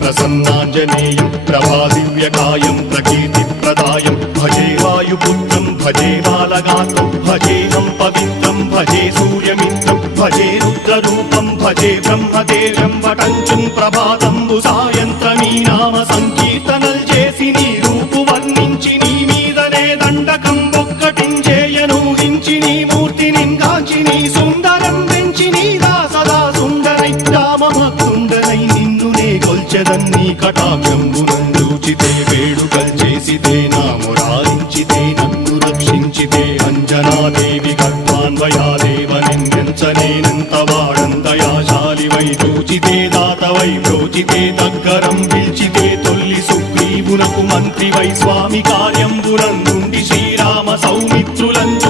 ప్రసన్నాంజనేయం ప్రభాదివ్యకాయం ప్రకీర్తిప్రదాయం భజే వాయుపుత్రం భజే బాలగాత్రం భజేహం పవిత్రం భజే సూర్యమిత్రం భజే రుద్రరూపం భజే బ్రహ్మదేవం వటంచుం ప్రభాతంబు సాయంత్రమీ నామ సంకీర్తనల్ చేసి నీ రూపు వర్ణించి నీ మీదనే దండకం ఒక్కటించేయనూహించి నీ మూర్తిని గాంచి నీ సుందరం పెంచి నీదా సదా సుందరై రామభక్తుండనై నిన్నునే కొల్చెదన్నీ కటాక్షంబునందూచితే వేడుకల్ చేసితే నా మురారించితే నన్ను రక్షించితే అంజనాదేవి గర్భాన్వయాదేవ నిందించనేనంత వాడందయాశాలివై చూచితే దాతవై బ్రోచితే దగ్గరం పిలిచితే తొల్లి సుగ్రీవునకు మంత్రివై స్వామి కార్యంబునందుండి శ్రీరామ సౌమిత్రులంచు